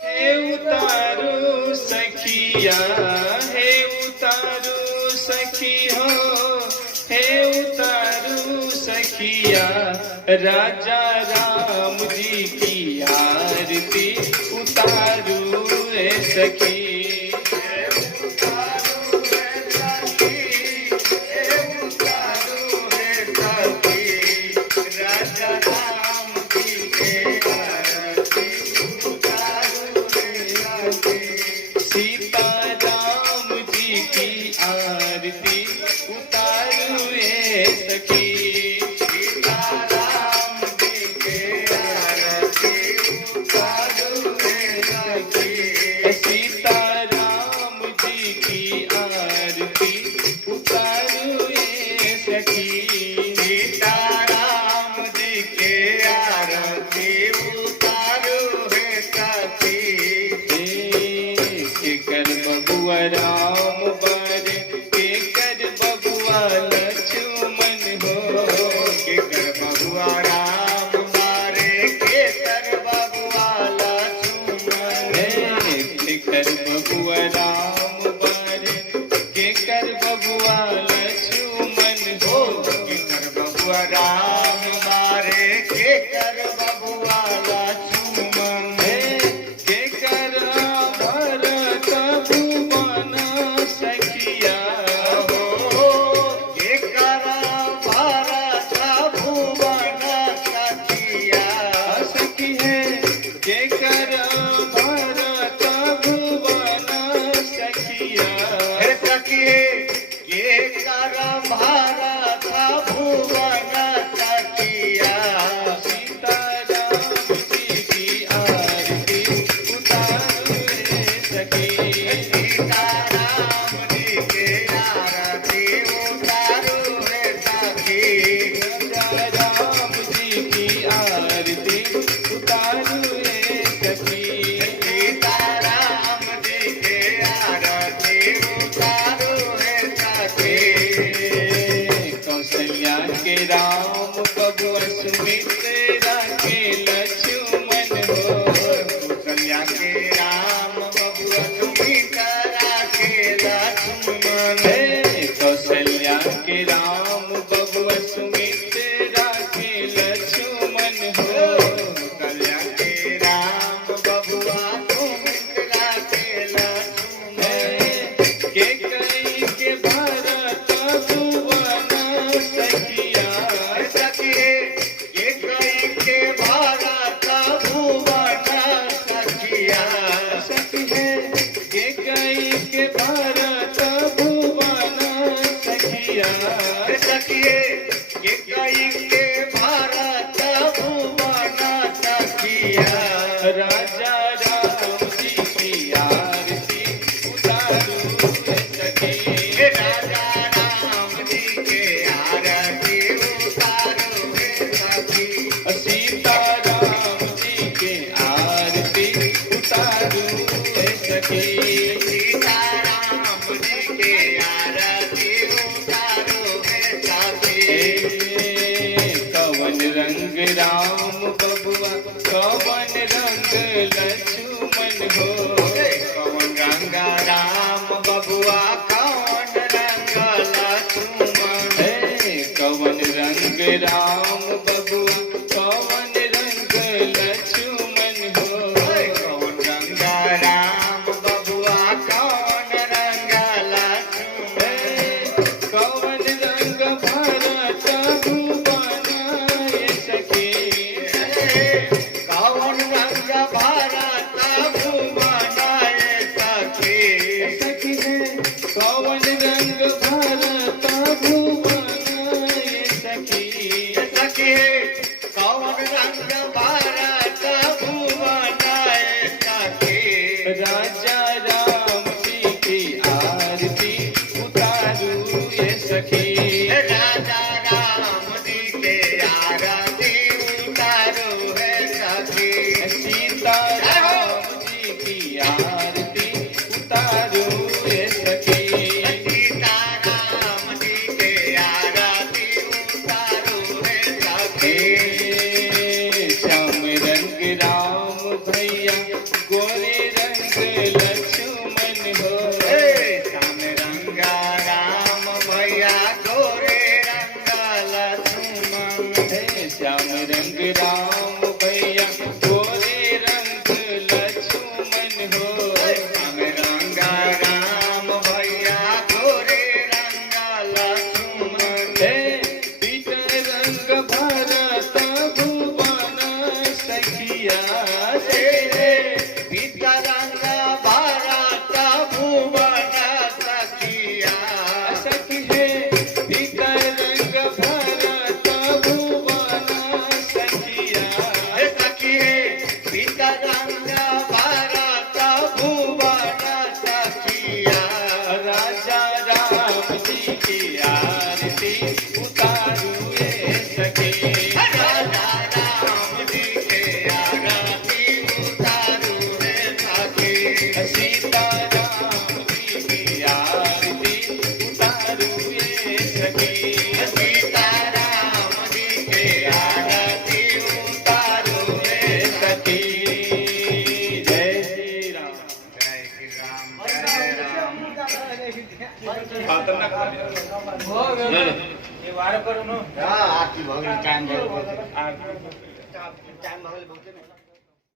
हे उतारो सखिया, हे उतारो सखी हो, हे उतारो सखिया, राजा राम जी की आरती उतारो रे सखी। राम बारे के कर बबुआ लक्ष्मण हो, के कर बबुआ राम बारे के कर बबुआ लक्ष्मण, के कर बबुआ राम बारे के कर बबुआ लक्ष्मण हो, के कर बबुआ राम बारे के कर बबुआ लक्ष्मण, के कर भरत भुवन सखिया हो, के कर भरत भुवन सखिया, सखी है के कर भरत भुवन सखिया, सखी के कर भरत भुवन सखिया, सीताराम जी की आरती उतारो रे सखी, सीताराम जी के आरती उतारो रे सखी, राम जी की आरती उतारो रे सखी, सीताराम जी के आरती उतारो रे सखी। कौशल्या के राम बबुआ सुमित्रा के लक्ष्मण हो, कौशल्या के राम बबुआ सुमित्रा के लक्ष्मण, कौशल्या के राम बबुआ सुमित्रा के लक्ष्मण हो, कौशल्या के राम बबुआ सुमित्रा के लक्ष्मण, के कई के भरत भुवन सखिया, सखी के कई के भरत भुवन सखिया, सखी के कई के भरत भुवन सखिया, सखी के कई के भरत भुवन सखिया, राजा राम जी की आरती उतारो रे सखी, राजा राम जी के आरती उतारो रे सखी, सीताराम जी के आरती उतारो रे सखी, सीताराम जी के आरती उतारो रे सखी। कवन रंग राम बबुआ कवन रंग लक्ष्मण हो, कवन रंग राम बबुआ कवन रंग लक्ष्मण, कवन रंग राम बबुआ कवन रंग लक्ष्मण हो, कवन रंग राम बबुआ कवन रंग लक्ष्मण, कवन रंग भरत भुवन सखी, कवन रंग भरत भुवन सखी, सखी कवन रंग भरत भुवन सखी, એ વાર કરું નો હા આખી ભગવાન કામ કરે આ टाइम भगल बहुत है